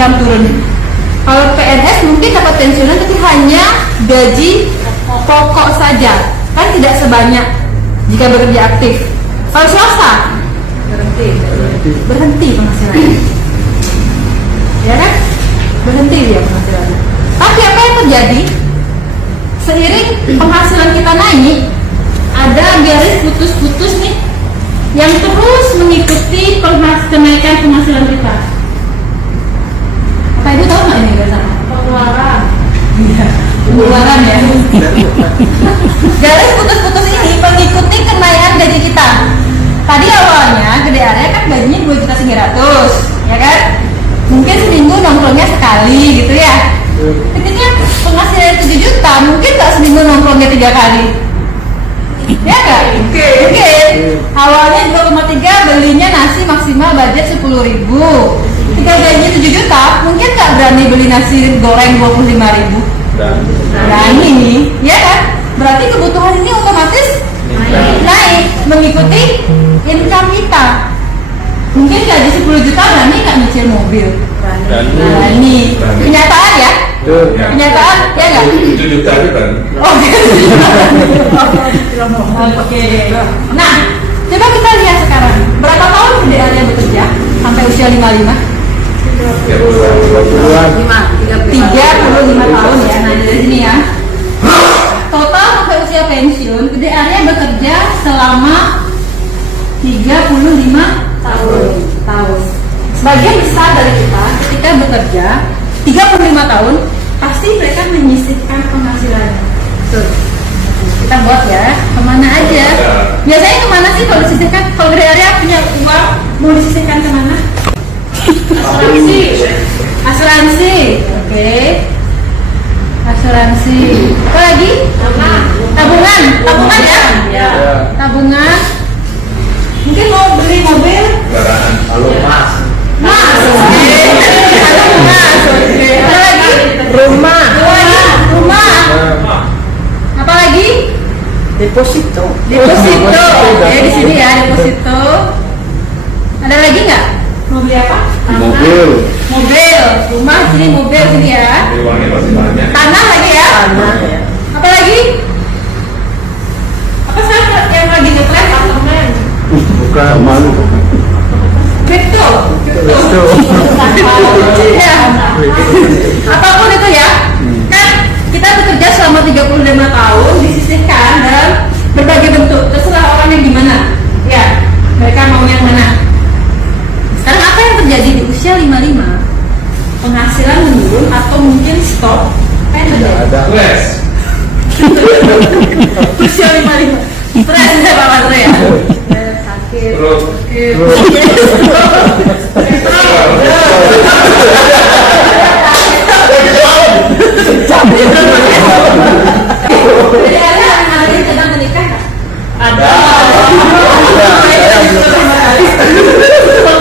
income turun. Kalau PNS mungkin dapat pensiunan tapi hanya gaji pokok saja, kan tidak sebanyak jika bekerja aktif. Kalau swasta berhenti penghasilannya, ya kan? Berhenti dia penghasilannya. Tapi apa yang terjadi? Seiring penghasilan kita naik, ada garis putus-putus nih yang terus mengikuti kenaikan penghasilan kita. Apa Ibu tahu nggak ini garis apa? Pengeluaran. Iya, pengeluaran ya. Garis putus-putus ini mengikuti kenaikan gaji kita. Tadi awalnya gede area kan gajinya 2.900.000, ya kan? Mungkin seminggu nongkrongnya sekali gitu ya. Ketika penghasilan 7 juta, mungkin nggak seminggu nongkrongnya 3 kali. Ya nggak? Mungkin. Awalnya 2,3 belinya nasi maksimal budget 10.000. Ketika gajinya 7 juta, mungkin nggak berani beli nasi goreng 25.000. Berani nih, ya kan? Berarti kebutuhan ini otomatis naik mengikuti income kita. Mungkin gaji 10 juta berani nggak nyicil mobil? Berani. Kenyataan ya? Kenyataan ya nggak? 7 juta aja kan? Oh, oke. Nah, coba kita lihat sekarang. Berapa tahun idealnya bekerja sampai usia 55? 35 tahun ya. Nah, dari sini ya. Total sampai usia pensiun, gede area bekerja selama 35 tahun. Sebagian besar dari kita ketika bekerja 35 tahun pasti mereka menyisihkan penghasilannya. Tuh. Kita buat ya, kemana aja? Biasanya kemana sih kalau disisihkan? Kalau gede area punya uang mau disisihkan kemana? Asuransi. Oke. Asuransi. Apa lagi? Tabungan ya? Tabungan. Mungkin mau beli mobil? Mas. Oke. Apa lagi? Rumah. Apa lagi? Deposito. Oke, di sini ya deposito. Ada lagi nggak? Mau beli apa? Mobil. Rumah sini, mobil sini ya. Uangnya pasti banyak. Tanah lagi ya? Apa lagi? Apa sekarang yang lagi ngetren apartemen? Bukan malu. Kripto. Ya. Apapun itu ya. Kan kita bekerja selama 35 tahun disisihkan dalam berbagai bentuk. Terserah orang yang gimana. Ya, mereka mau yang mana. Sekarang apa yang terjadi di usia 55? Penghasilan menurun atau mungkin stop? Apa yang terjadi? Stres. Usia 55. Stres ya Pak Mas ya? Sakit. Terus. Jadi ada anak-anak yang sedang menikah nggak? Ada.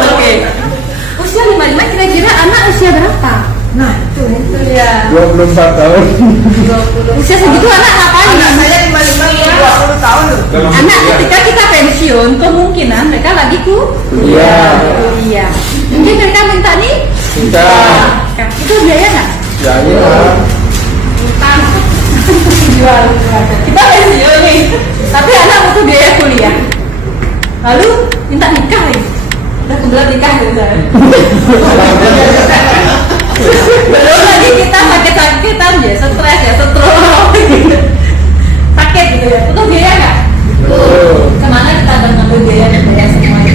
Oke. Usia 55 kira-kira anak usia berapa? Nah itu ya. 24 tahun. 20. Usia segitu anak ngapain? Anak saya 55 20 tahun loh. Anak ketika kita pensiun kemungkinan mereka lagi kuliah. Mungkin mereka minta nih. Itu biaya nggak? Utang. Jual. Kita pensiun nih. Tapi anak butuh biaya kuliah. Lalu minta nikah nih. Udah kebetulan nikah gitu. Belum lagi kita sakit-sakitan ya, stres ya, stroke. Sakit gitu ya. Butuh biaya nggak? Kemana kita akan ngambil biaya semuanya?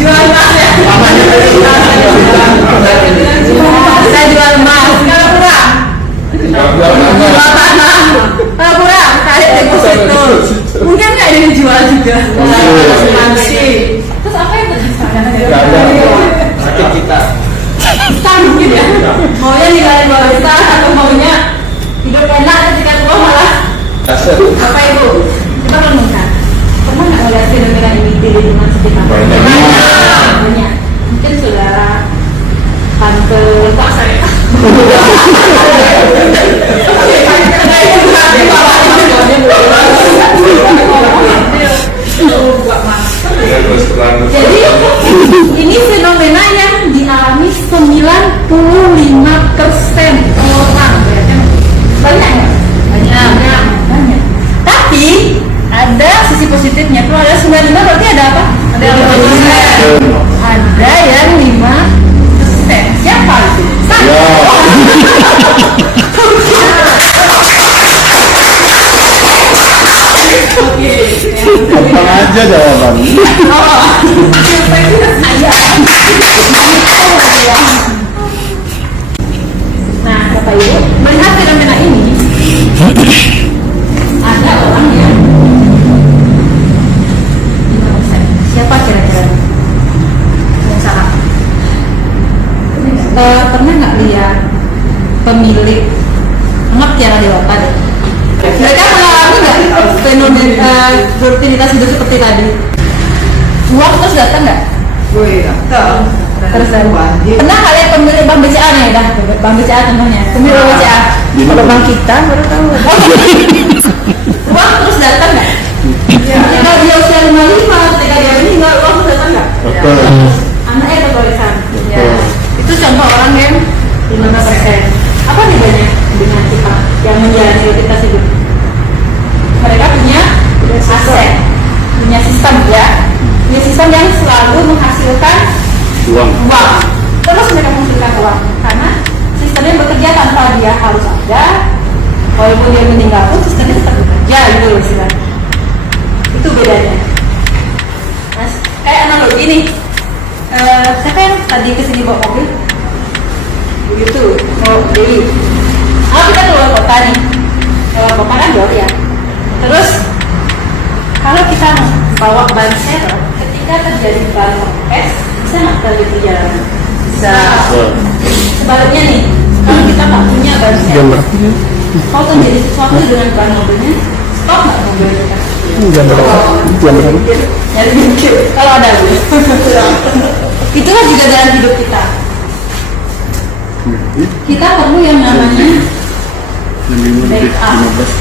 Jual emas ya. Kita jual emas. Kalau kurang, jual tanah. Kalau kurang, tarik deposito. Mungkin nggak ada yang jual juga. Asuransi. Terus apa yang terjadi? Sakit kita. Kita mungkin ya. Maunya ninggalin wanita atau maunya hidup enak ketika tua malah. Bapak Ibu, kita renungkan. Pernah nggak ngeliat fenomena ini di lingkungan sekitar? Banyak. Mungkin saudara, tante, pak saya. Jadi ini fenomena yang dialami Oke. Gampang aja jawabannya. Oh, siapa itu saya? Nah, Bapak Ibu, melihat fenomena ini, ada orang yang siapa kira-kira pengusaha? Pernah nggak lihat pemilik tiara dewata deh? Mereka mengalami nggak fenomena rutinitas hidup seperti tadi? Uang terus datang nggak? Woi, datang. Terus pernah kalian pemilik bank BCA nih, dah bank BCA contohnya, pemilik bank BCA. Kalau Bang kita baru tahu. Uang terus datang nggak? Ketika dia usia 55, ketika dia meninggal, uang terus datang nggak? Betul. Anaknya bergoresan. Ya, Betul. itu contoh orang yang 5%. Apa bedanya dengan kita yang menjalani rutinitas hidup? Mereka punya aset, punya sistem ya, punya sistem yang selalu menghasilkan Uang. uang. Terus mereka menghasilkan uang karena sistemnya bekerja tanpa dia harus ada. Walaupun dia meninggal pun sistemnya tetap bekerja gitu loh istilahnya. Itu bedanya. Nah, kayak analogi nih. Siapa yang tadi kesini bawa mobil? Begitu. Oh, jadi kita keluar kota nih. Keluar kota kan jauh ya. Terus kalau kita bawa ban serep, ketika terjadi ban kempes, bisa nggak terjadi perjalanan? Bisa. Sebaliknya nih, kalau kita nggak punya ban serep, kalau terjadi sesuatu dengan ban mobilnya, stop nggak mobil kita? Jam berapa? Nyari bengkel kalau ada. Itulah juga dalam hidup kita. Kita perlu yang namanya backup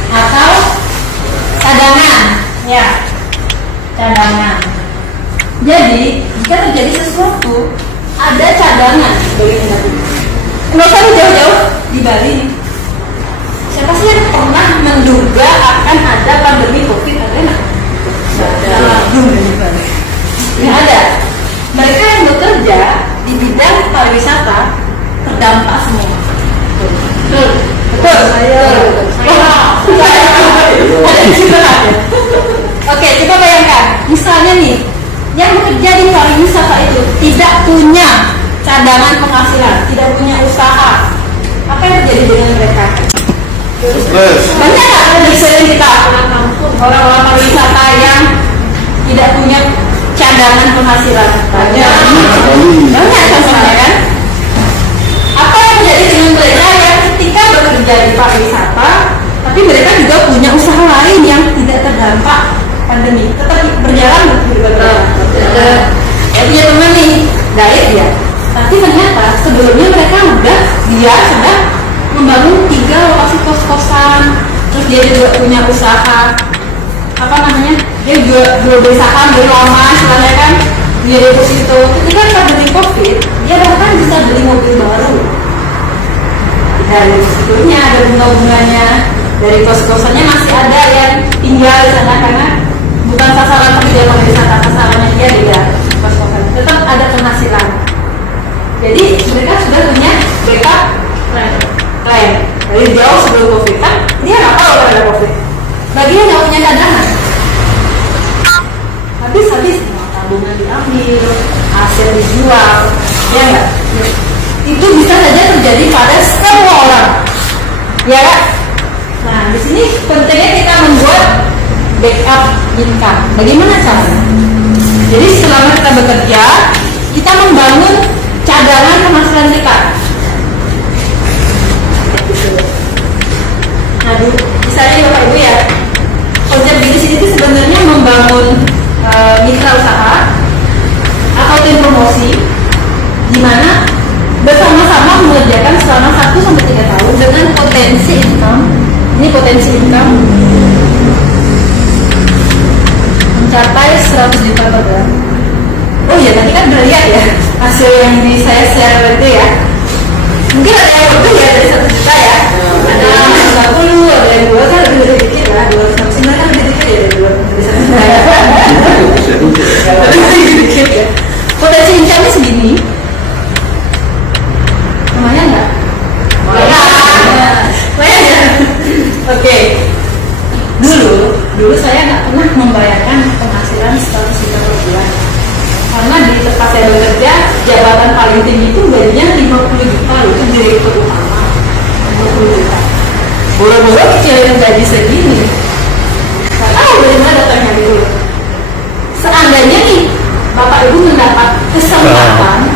atau cadangan, ya, cadangan. Jadi jika terjadi sesuatu, ada cadangan sebagai pengganti. Nggak usah jauh-jauh di Bali. Siapa sih yang pernah menduga akan ada pandemi COVID? Ada nggak? Nggak ada. Mereka yang bekerja di bidang pariwisata terdampak semua. Betul. Ada di situ lah. Oke, coba bayangkan. Misalnya nih, yang bekerja di pariwisata itu tidak punya cadangan penghasilan, tidak punya usaha. Apa yang terjadi dengan mereka? Banyak nggak di sini kita orang-orang pariwisata yang tidak punya cadangan penghasilan? Banyak contohnya kan? Apa yang terjadi dengan mereka yang ketika bekerja di pariwisata, tapi mereka juga punya usaha lain yang tidak terdampak pandemi, tetap berjalan ya punya teman nih diet ya, tapi ternyata sebelumnya mereka sudah membangun 3 lokasi kos-kosan, terus dia juga punya usaha apa namanya, dia jual beli saham dari lama istilahnya kan, dia deposito. Ketika pandemi COVID, dia bahkan bisa beli mobil baru. Dari depositonya ada bunga-bunganya, dari kos-kosannya masih ada yang tinggal di sana karena bukan sasaran pekerja pariwisata, sasarannya dia tidak kos-kosan, tetap ada penghasilan. Jadi mereka sudah punya backup plan dari jauh sebelum COVID kan, dia nggak tahu kalau ada COVID. Bagi yang nggak punya cadangan, habis tabungan diambil, hasil dijual, ya nggak? Itu bisa saja terjadi pada semua orang, ya kan? Nah, di sini pentingnya kita membuat backup income. Bagaimana caranya? Jadi selama kita bekerja, kita membangun cadangan penghasilan kita. Nah, misalnya Bapak Ibu ya, konsep bisnis ini sebenarnya membangun mitra usaha atau tim promosi, di mana bersama-sama mengerjakan selama 1-3 tahun dengan potensi income. Ini potensi income mencapai 100 juta per bulan. Oh iya, tadi kan udah lihat ya hasil yang ini saya share itu ya. Mungkin ada yang lebih ya dari 1 juta ya. Ada 50, ada yang 2 kan lebih dikit lah. 259 kan lebih dikit ya dari 1 juta. Lebih dikit ya. Potensi income-nya segini. Lumayan nggak? Lumayan. pas saya bekerja, jabatan paling tinggi itu gajinya 50 juta loh, itu direktur utama 50 juta. Boro-boro kecilin gaji segini, nggak tahu dari mana datangnya dulu. Seandainya nih Bapak Ibu mendapat kesempatan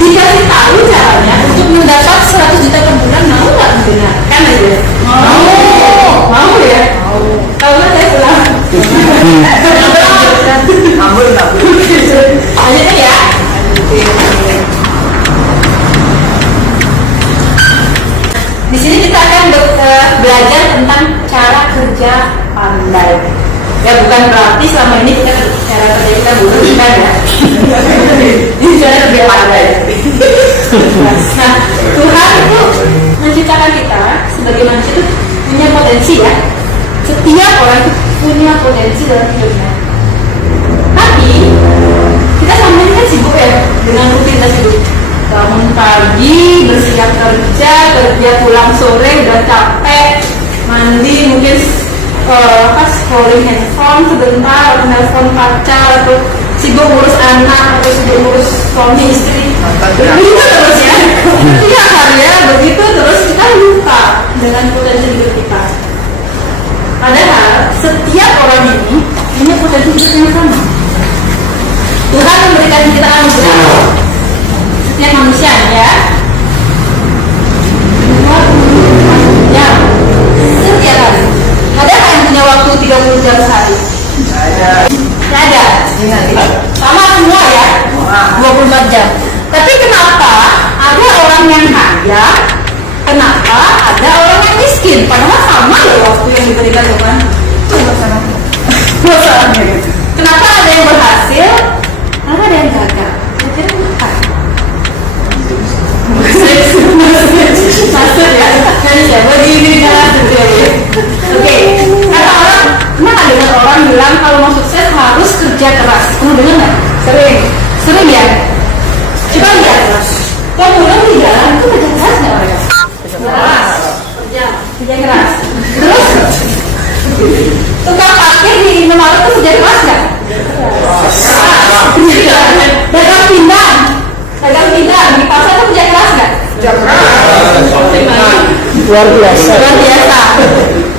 dikasih tahu caranya untuk mendapat 100 juta per bulan, mau nggak mendengarkan aja? Mau ya? Kalau nggak saya pulang. Ambul nggak boleh. Aja ya. Di sini kita akan belajar tentang cara kerja pandai. Ya bukan berarti selama ini kita cara kerja kita buruk, bukan ya. Ini cara kerja pandai. Nah, Tuhan itu menciptakan kita sebagai manusia itu punya potensi ya. Setiap orang itu punya potensi dalam hidupnya. Tapi kita selama ini kan sibuk ya dengan rutinitas hidup. Bangun pagi, bersiap kerja pulang sore udah capek, mandi mungkin scrolling handphone sebentar, atau nelfon pacar, atau sibuk ngurus anak, atau sibuk ngurus suami istri. Begitu terus ya. Iya kan ya, begitu terus kita lupa dengan potensi hidup kita. Padahal setiap orang ini punya potensi hidup yang sama. Tuhan memberikan kita anugerah setiap manusia ya. Ya, setiap hari. Ada yang punya waktu 30 jam sehari? Tidak ada. Sama semua ya, 24 jam. Tapi kenapa ada orang yang kaya, kenapa ada orang yang miskin? Padahal sama ya waktu yang diberikan Tuhan. Masalahnya. Kenapa ada yang berhasil, kenapa ada yang gagal? Kira-kira kenapa? Maksud ya, kan siapa begini kan? Oke, kata orang, kenapa dengar orang bilang kalau mau sukses harus kerja keras? Pernah dengar nggak? Sering ya. Coba lihat, kalau pulang di jalan itu kerja keras nggak mereka? Keras, kerja keras. Terus tukang parkir di Indomaret itu kerja keras nggak? Dagang pindang di pasar itu kerja keras nggak? Luar biasa.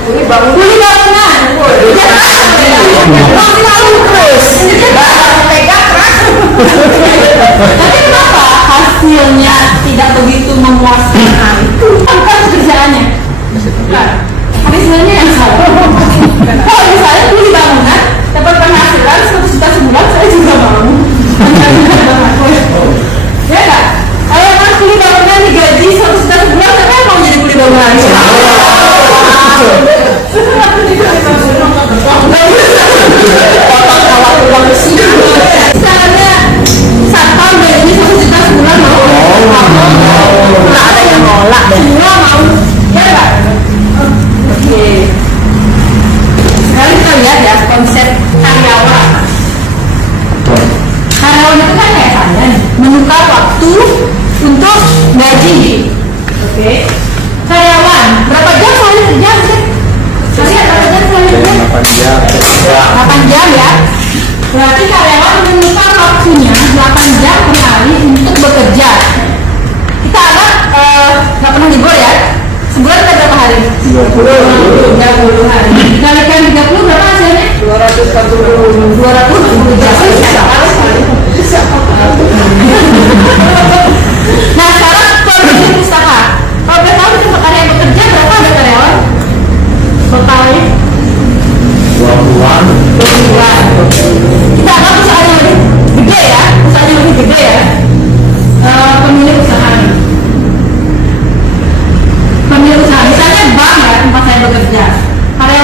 Kuli bangunan kerja keras tapi kenapa hasilnya tidak begitu memuaskan? Bukan pekerjaannya, bukan hasilnya yang salah. Kalau misalnya kuli bangunan dapat penghasilan 100 juta sebulan, saya juga mau. Ya kan? Kalau kan kuli bangunan digaji 100 juta sebulan, saya mau jadi kuli bangunan. Misalnya satpam gaji 100 juta sebulan mau? Nggak ada yang nolak, semua mau. Ya nggak? Oke. Sekarang kita lihat ya konsep karyawan. Karyawan itu kan kayak saya nih, menukar waktu untuk gaji. Oke. Karyawan berapa jam sehari kerja sih? Kalian berapa jam sehari kerja? 8 jam ya. Berarti karyawan menukar waktunya 8 jam per hari untuk bekerja. Kita anggap nggak pernah libur ya. Sebulan kita berapa hari? 30 hari. Dikalikan 30 berapa hasilnya? 240 jam. Nah sekarang kondisi usaha. Kalau boleh tahu di tempat yang bekerja berapa ada karyawan? Totalnya 20-an. kita anggap usahanya lebih gede ya, usahanya lebih gede ya. Pemilik usaha nih. Pemilik usaha, misalnya bank ya tempat saya bekerja. Karyawan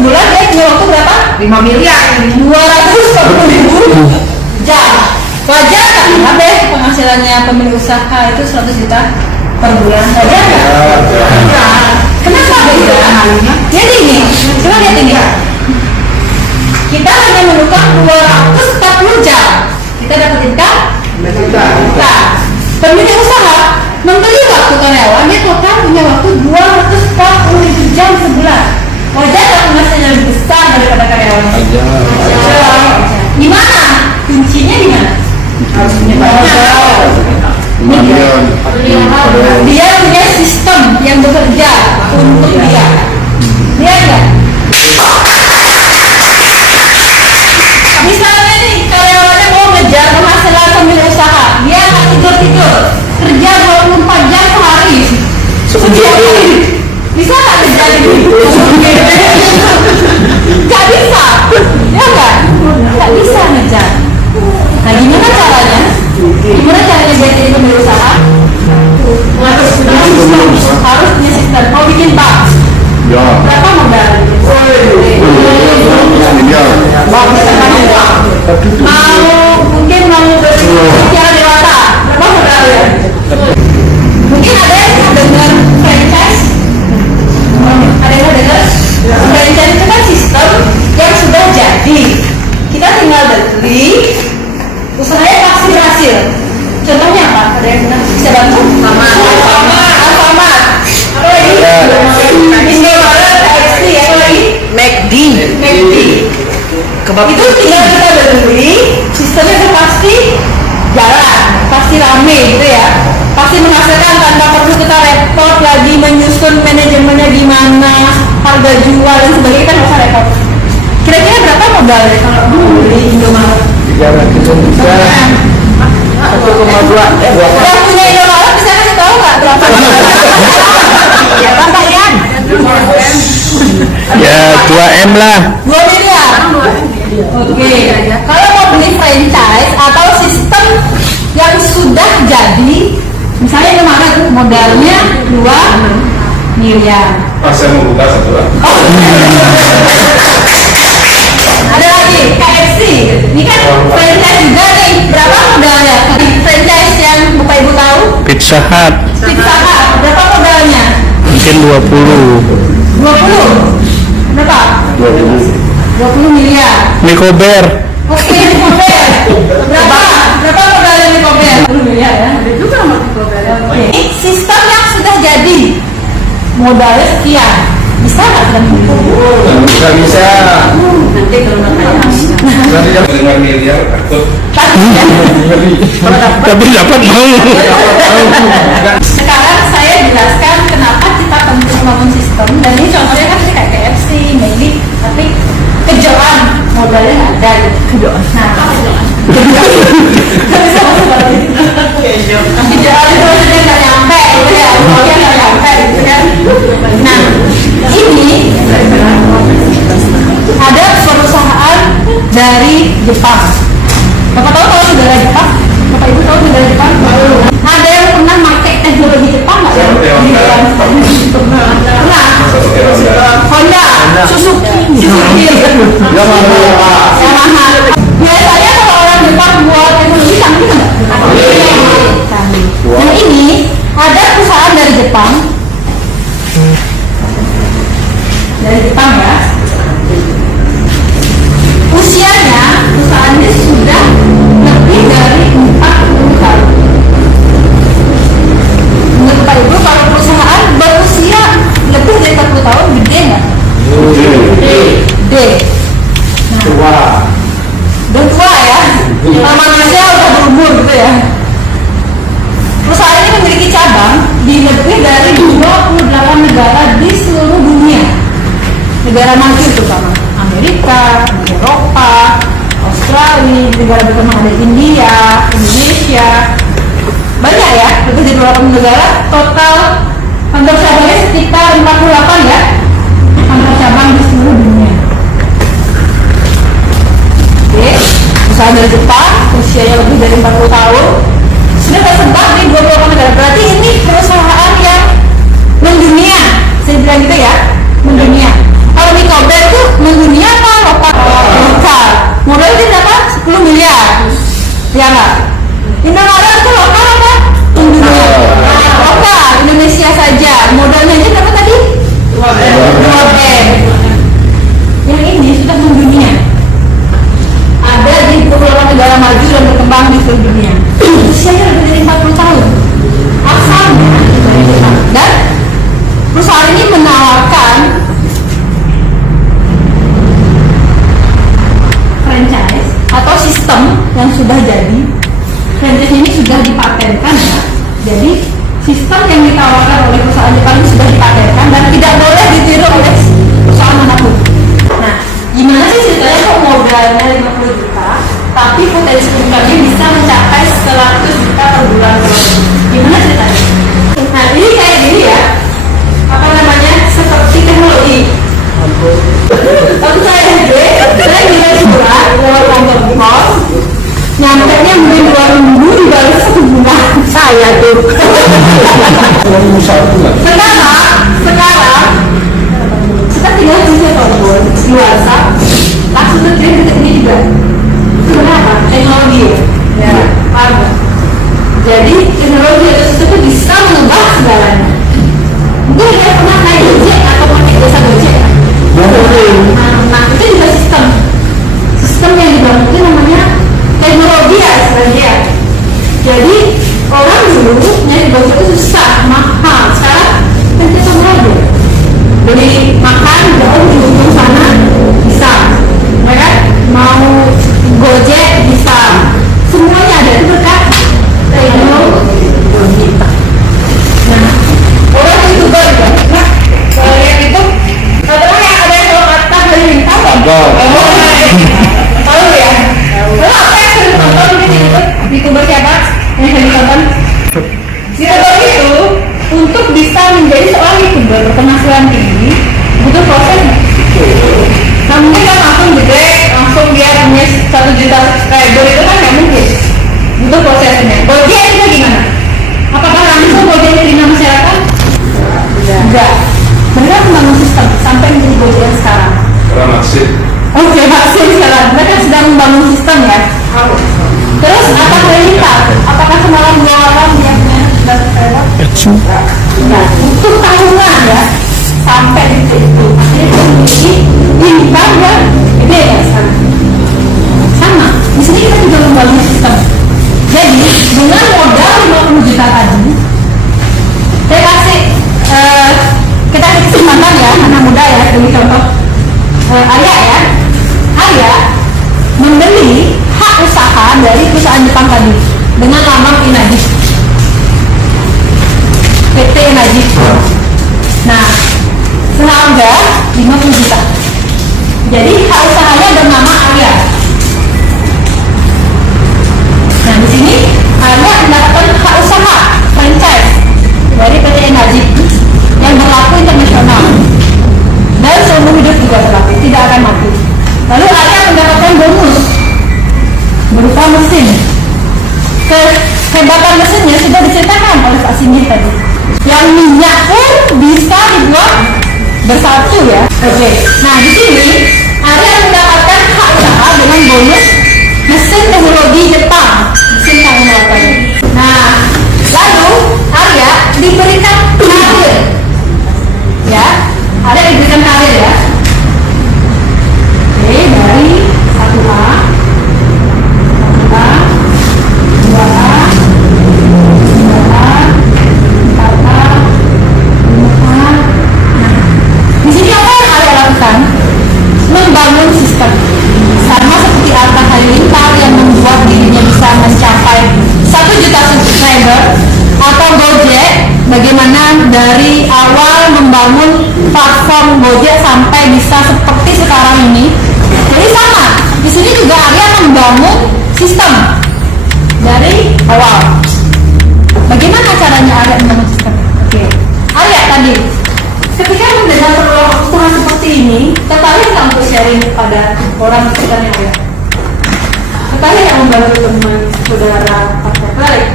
sebulan dia punya waktu berapa? 5 miliar ini. 240.000 jam. Wajar kan? Deh penghasilannya pemilik usaha itu 100 juta per bulan. Wajar nggak? Ya. Kenapa beda? Jadi ini, coba lihat ini. Kita hanya menukar 240 jam. Kita dapat income juta. Pemilik usaha membeli waktu karyawan, dia total punya waktu 240.000 jam sebulan. Wajar nggak penghasilannya lebih besar daripada karyawan? Wajar. Gimana? Kuncinya di mana? Harus punya Million. Dia punya sistem yang bekerja untuk dia. Dia enggak. Misalnya nih karyawannya mau ngejar penghasilan pemilik usaha, dia akan tidur kerja 24 jam sehari. Setiap hari. Bisa nggak kerja gitu? Nggak bisa, ya nggak? Nggak bisa ngejar. Nah gimana caranya? Gimana caranya biar jadi pemilik usaha? Harus punya sistem. Mau bikin bank? Ya. Berapa modal? Million. Mungkin mau secara dewasa. Berapa modalnya? Mungkin ada yang dengar franchise. Ada yang dengar? Franchise itu kan sistem yang sudah jadi. Kita tinggal beli, usahanya pasti berhasil. Contohnya apa? Ada yang bisa bantu? Alfamart. Apa lagi? Indomaret, KFC, apa lagi? McD. McD. Kebab Itu tinggal kita beli, sistemnya udah pasti jalan, pasti rame gitu ya. Pasti menghasilkan tanpa perlu kita repot lagi menyusun manajemennya gimana, harga jual dan sebagainya, kan nggak usah repot. Kira-kira berapa modalnya kalau mau beli Indomaret? 300 juta. 1,2. Yang punya Indomaret bisa kasih tahu nggak berapa? Ya Pak Yan. Ya 2M lah. 2 miliar. Oke. Kalau mau beli franchise atau sistem yang sudah jadi, misalnya Indomaret modalnya 2 miliar. Pas saya mau buka satu lah. Ada lagi KFC. Ini kan franchise juga nih. Berapa modalnya? Franchise yang Bapak Ibu tahu? Pizza Hut. Pizza Hut. Berapa modalnya? Mungkin 20. 20. Berapa? 20 miliar. Nicober. Oke, Nicober. Berapa modalnya Nicober? 20 miliar ya. Ada juga sama Nicober. Oke. Sistem yang sudah jadi. Modalnya sekian. Bisa nggak kita menghitung? Bisa. Nanti kalau makanya Dengar miliar takut. Tapi dapat mau. Sekarang saya jelaskan kenapa kita penting membangun sistem. Dan ini contohnya kan kayak KFC, McD, tapi kejoan modalnya nggak ada gitu. Nah, kejoan itu maksudnya nggak nyampe gitu ya, modalnya nggak nyampe gitu kan. Nah, ini ada perusahaan dari Jepang. Bapak tahu kalau negara Jepang? Bapak Ibu tahu negara Jepang? Ada yang pernah pakai teknologi Jepang nggak? Pernah. Honda, Suzuki, Yamaha. Biasanya kalau orang Jepang buat teknologi canggih nggak? Nah ini ada perusahaan dari Jepang. Dari Jepang ya. Usianya perusahaannya sudah lebih dari 40 tahun. Menurut Pak Ibu kalau perusahaan berusia lebih dari 40 tahun gede nggak? Gede. Nah, udah tua ya. Namanya udah berumur gitu ya. Perusahaan ini memiliki cabang di lebih dari 28 negara di seluruh dunia. Negara maju terutama Amerika, Eropa, Australia, negara berkembang ada India, Indonesia, banyak ya, lebih dari 28 negara. Total kantor cabangnya sekitar 48 ya, kantor cabang di seluruh dunia. Oke, usaha dari Jepang, usianya lebih dari 40 tahun, sudah tersebar di 28 negara. Berarti ini perusahaan yang mendunia, saya bilang gitu ya, mendunia. Kalau Nicober itu sekarang kita tinggal punya tombol di WhatsApp, langsung terkirim ke ini juga. Itu kenapa? Teknologi ya, paham? Jadi teknologi itu bisa mengubah segalanya. Mungkin ada pernah naik Gojek atau pakai jasa Gojek? Nah, itu juga sistem yang dibangun itu namanya teknologi ya istilahnya ya. Jadi orang dulu nyari Gojek itu susah, mahal. Sekarang kan kita aja beli makan jauh di ujung sana bisa, ya kan? Mau Gojek bisa, semuanya ada itu berkat teknologi. Nah, orang YouTuber ya, nah kalau yang itu kadang ada yang kalau kata Halilintar tahu tahu ya. Kalau apa yang sering nonton di YouTuber siapa yang sering nonton? YouTuber itu untuk bisa menjadi seorang YouTuber berpenghasilan tinggi butuh proses. Nah mungkin kan langsung gede, langsung dia punya 1 juta subscriber itu kan nggak mungkin, butuh prosesnya. Gojek itu gimana? Apakah langsung Gojek diterima masyarakat? Enggak. Mereka membangun sistem sampai menjadi Gojek yang sekarang. Orang masih Oke, maksud sekarang mereka sedang membangun sistem ya. Terus apa Halilintar? Apakah semalam 2 orang dia punya subscriber? Nah, untuk tahunan ya sampai di situ. Akhirnya ini bangga, gede ya sekarang. Sama, di sini kita juga membangun sistem. Jadi dengan modal 50 juta tadi, saya kasih kita kasih kesempatan ya anak muda ya, sebagai contoh Arya ya. Arya membeli hak usaha dari perusahaan Jepang tadi dengan lambang Inajik, PT Inajik. Nah, seharga 50 juta. Jadi hak usahanya bernama Arya. Nah, di sini Arya mendapatkan hak usaha franchise dari PT Inajik yang berlaku internasional dan seumur hidup juga berlaku, tidak akan mati. Lalu Arya mendapatkan bonus berupa mesin. Kehebatan mesinnya sudah diceritakan oleh Pak Singgih tadi. Yang minyak pun bisa dibuat bersatu ya. Oke. Nah di sini Arya mendapatkan hak usaha dengan bonus mesin teknologi Jepang, mesin tahun 8. Nah lalu Arya diberikan karir, ya. Arya diberikan karir ya. Oke, dari 1A, 2A, 3A, 4A, 5A. Nah, di sini apa yang Arya lakukan? Membangun sistem. Sama seperti Atta Halilintar yang membuat dirinya bisa mencapai 1 juta subscriber, atau Gojek bagaimana dari awal membangun platform Gojek sampai bisa seperti sekarang ini. Jadi sama, di sini juga Arya membangun sistem dari awal. Bagaimana caranya Arya membangun sistem? Oke, Arya tadi ketika mendengar peraturan seperti ini, tertarik nggak untuk sharing kepada orang sekitarnya Arya? Tertarik yang membantu teman, saudara, tertarik?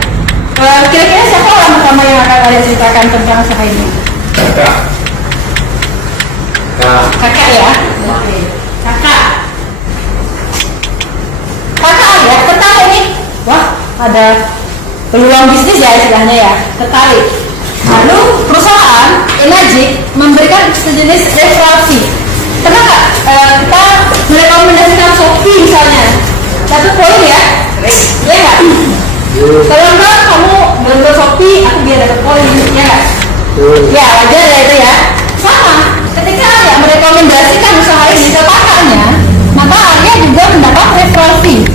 Kira-kira siapa orang pertama yang akan Arya ceritakan tentang usaha ini? kakak. Kakak ya? Oke. Kakak Arya tertarik nih? Wah, ada peluang bisnis ya istilahnya ya, tertarik. Lalu perusahaan Inajik memberikan sejenis referensi. Pernah nggak kita merekomendasikan Shopee misalnya? 1 poin ya? Iya nggak? Kalau enggak kamu download Shopee, aku biar dapat poin, ya nggak? Ya wajar ya itu ya. Sama, ketika Arya merekomendasikan usaha ini ke kakaknya, maka Arya juga mendapat referensi.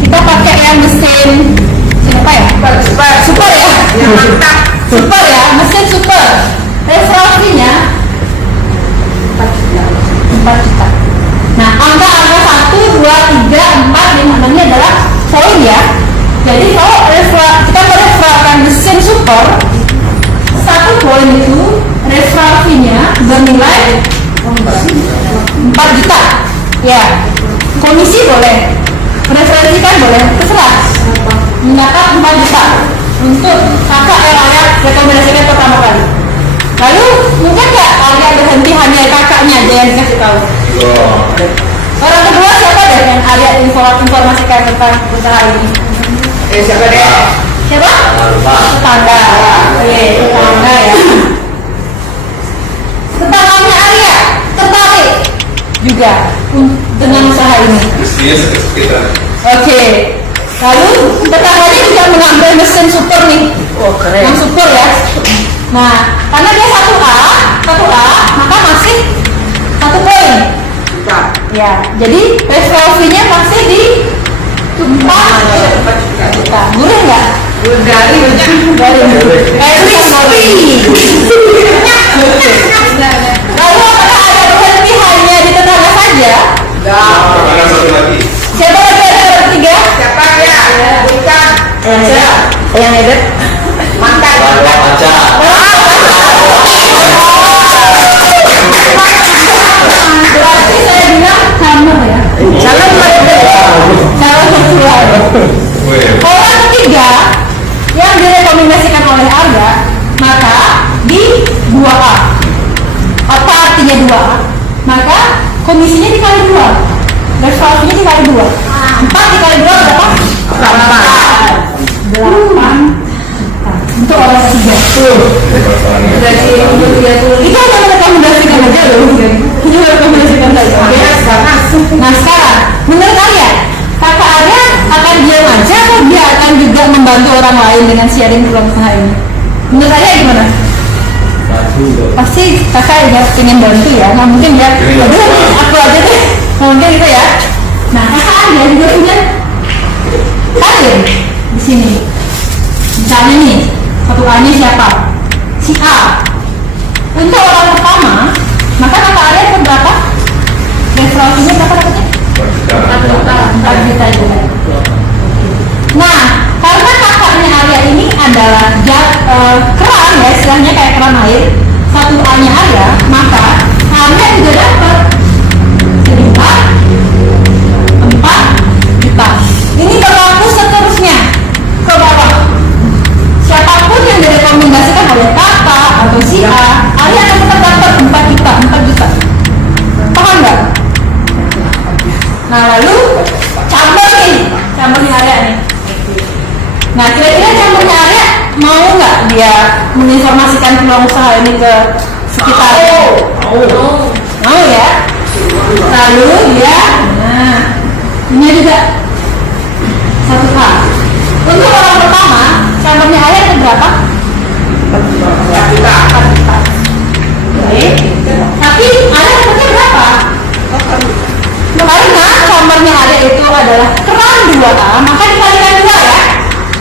Kita pakai yang mesin siapa ya? Super ya? Yang mantap. Super ya, mesin super. Referensinya 4 juta. Nah, angka 1, 2, 3, 4, 5, 6 ini adalah poin ya. Jadi kalau kita mereferensikan mesin super, 1 poin itu referensinya bernilai 4 juta. Ya, komisi boleh, referensikan boleh, terserah. Mendapat 4 juta. untuk kakak yang Arya rekomendasikan pertama kali. Lalu mungkin nggak Arya berhenti hanya kakaknya aja yang dikasih tahu. Orang kedua siapa deh yang Arya informasikan tentang usaha ini? Siapa deh? Siapa? Tetangga. Oke, tetangga ya. Tetangganya Arya tertarik juga dengan usaha ini. Mestinya sekitar. Oke. Lalu tetangganya juga mengambil mesin super nih. Oh keren. Yang super ya. Nah, karena dia 1A, maka masih 1 poin. Ya, jadi resolve-nya masih di 4 juta. Boleh nggak? Dari banyak. Sorry. Lalu apakah ada berhenti hanya di tetangga saja? Mana satu lagi? Siapa lagi ada bertiga? Siapa ya? Bukan. Yang hebat. Mantan. Berarti saya bilang sama ya. Calon Calon virtual. Orang ketiga yang direkomendasikan oleh Arga, maka di 2A. Apa artinya 2A? Maka komisinya dikali 2, resolve-nya dikali 2. 4 dikali 2 berapa? 8. Untuk orang ketiga. Itu hanya merekomendasikan aja loh. Itu merekomendasikan saja. Nah sekarang, menurut kalian, kakak Arya akan diam aja atau dia akan juga membantu orang lain dengan sharing program usaha ini? Menurut Arya gimana? Pasti kakak juga pengen bantu ya, nggak mungkin ya. Aduh, aku aja deh, nggak mungkin gitu ya. Nah kakak Arya juga punya karir di sini. Misalnya nih, satu A-nya siapa? Si A. Untuk orang pertama, maka kakak Arya dapat berapa? Referensinya berapa dapatnya? 4 juta juga. Nah, karena kakaknya Arya ini adalah keran ya, istilahnya kayak keran air, 1A-nya Arya, maka Arya juga dapat sekitar 4 juta. Ini berlaku seterusnya ke bawah. Siapapun yang direkomendasikan oleh kakak atau si A, Arya akan tetap dapat 4 juta. Paham nggak? Nah lalu cambernya Arya nih. Nah kira-kira cambernya Arya mau nggak dia menginformasikan peluang usaha ini ke sekitar? Mau ya. Lalu dia, nah ini juga 1A. Untuk orang pertama, cambernya Arya ada berapa? 4 juta. Baik. Tapi Arya dapatnya berapa? Karena kamarnya Arya itu adalah keran 2A, maka dikalikan 2 ya.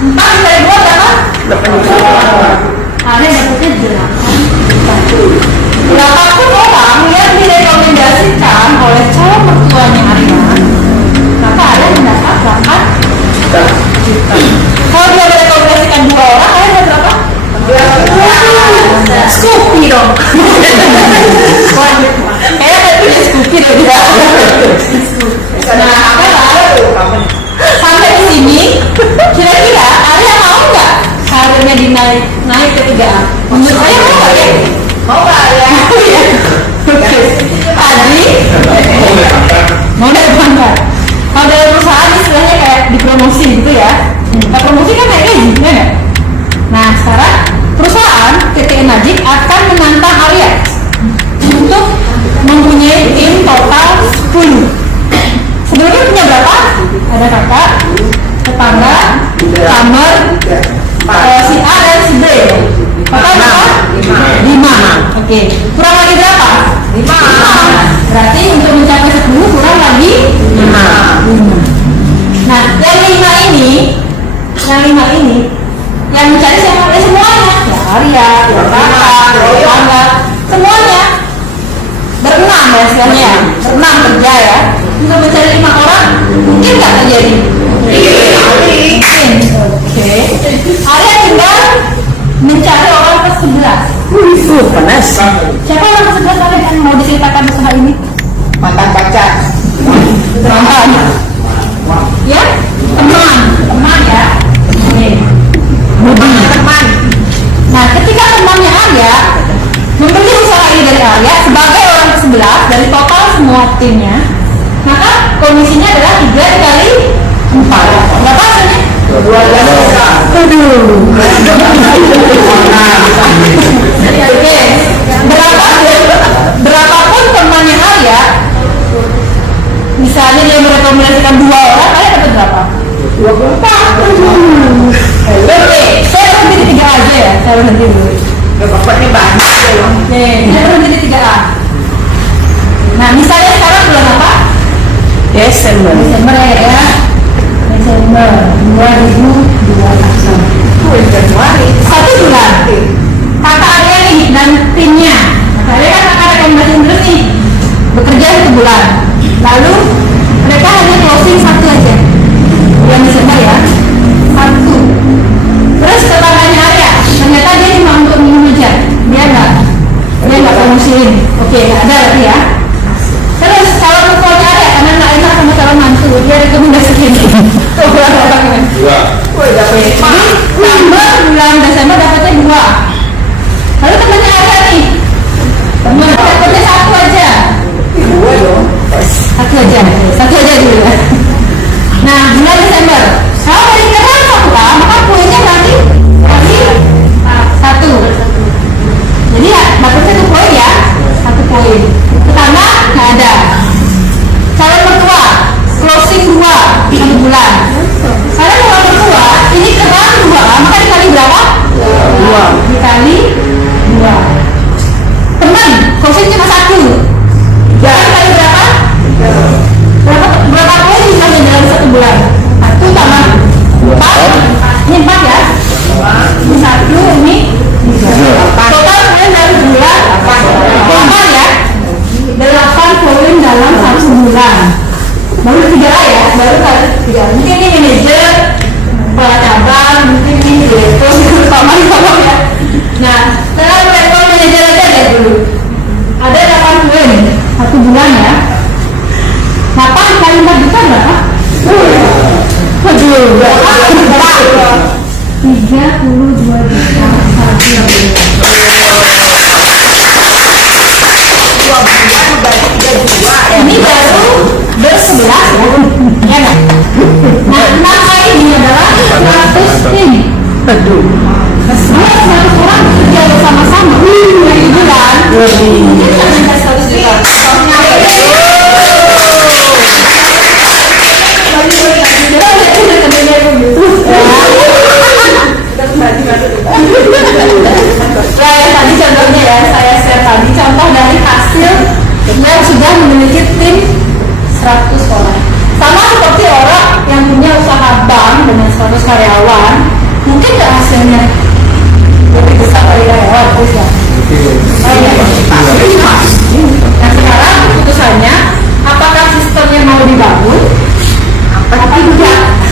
4 dikali 2 berapa? 8 juta. Arya dapatnya 8 juta. Berapapun orang yang direkomendasikan oleh calon mertuanya Arya, maka Arya mendapat 8 juta. Kalau dia direkomendasikan 2 orang, Arya dapat berapa? 12. Scoopy dong. Kayaknya tadi Scoopy dong dia. Nah, sampai di sini, kira-kira Arya mau nggak karirnya naik ke 3A? Menurut saya mau nggak ya? Mau nggak ya? Oke. Adi, mau naik pangkat. Kalau dalam perusahaan istilahnya kayak dipromosi gitu ya. Nah, promosi kan naik gaji, ya nggak? Nah, sekarang perusahaan PT Enajik akan menantang Arya untuk mempunyai tim total 10. Sebelumnya punya berapa? Ada kakak, tetangga, kamar, si A dan si B. Total berapa? 5. Oke. Kurang lagi berapa? 5. Berarti untuk mencapai 10 kurang lagi 5. Nah, yang 5 ini yang mencari siapa? Ya semuanya. Ya Arya, ya kakak, ya tetangga, semuanya. Berenam ya istilahnya ya. Berenam kerja ya. Untuk mencari 5 orang, mungkin nggak terjadi? Mungkin. Oke. Arya tinggal mencari orang ke-11. Panas. Siapa orang ke-11 Arya yang mau diceritakan usaha ini? Mantan pacar. Teman. Ya? Teman ya. Oke. teman. Nah, ketika temannya Arya membeli usaha ini dari Arya sebagai orang ke-11 dari total semua timnya, maka komisinya adalah 3 kali 4. Berapa hasilnya? 12 Oke, berapapun temannya Arya, misalnya dia merekomendasikan 2 orang, kalian dapat berapa? 24. Oke, saya berhenti di 3 aja ya, saya berhenti dulu. Bapaknya banyak ya loh. Oke, saya berhenti di 3A. Nah, misalnya sekarang bulan apa? Desember. Desember ya. Desember 2021. Januari. 1 bulan. Kakak Arya nih dan timnya. Kakak Arya kan kakak rekomendasi terus nih. Bekerja 1 bulan. Lalu mereka hanya closing 1 aja. Bulan Desember ya. 1. Terus tetangganya Arya, ternyata dia cuma untuk minum aja. Dia nggak promosiin. Oke, nggak ada berarti ya. Terus calon mertuanya Arya karena nggak enak sama calon mantu, dia rekomendasiin. Tuh orang-orang. 2. Woi, dapat Tambah bulan Desember dapatnya 2. Lalu temannya Arya nih, teman dapatnya 1 aja. 2 dong. 1 aja dulu ya. Nah, bulan Desember kalau dari kalian 1A, maka poinnya berarti kali 1. Jadi ya dapat 1 poin ya, 1 poin. Pertama nggak ada. Calon mertua closing 2 1 bulan. Karena calon mertua ini kerang 2, maka dikali berapa? 2. Dikali 2. Teman closing cuma 1. Dikali berapa? Berapa poin misalnya dalam 1 bulan? 1 tambah 4. Ini 4 ya? Ini 1, ini 3. Total poin dalam bulan 8 ya? 8 poin dalam 1 bulan. Baru 3A ya? Baru 3. Mungkin ini manajer, kepala cabang, mungkin ini direktur, sama ya. Nah, sekarang level manajer aja deh dulu. Ada 8 poin 1 bulan ya. 8 kali 4 juta berapa? Waduh, berapa? 32 juta 1 bulan. Ini baru ber-11 ya nggak? Nah, 6 kali ini adalah 100 tim. Aduh. Semua 100 orang bekerja bersama-sama dari bulan. Mungkin sampai 100 juta. Saya tadi contohnya ya, saya share tadi contoh dari hasil yang sudah memiliki tim 100 orang. Sama seperti orang yang punya usaha bank dengan 100 karyawan, mungkin nggak hasilnya lebih besar dari karyawan, terus ya? Oh iya.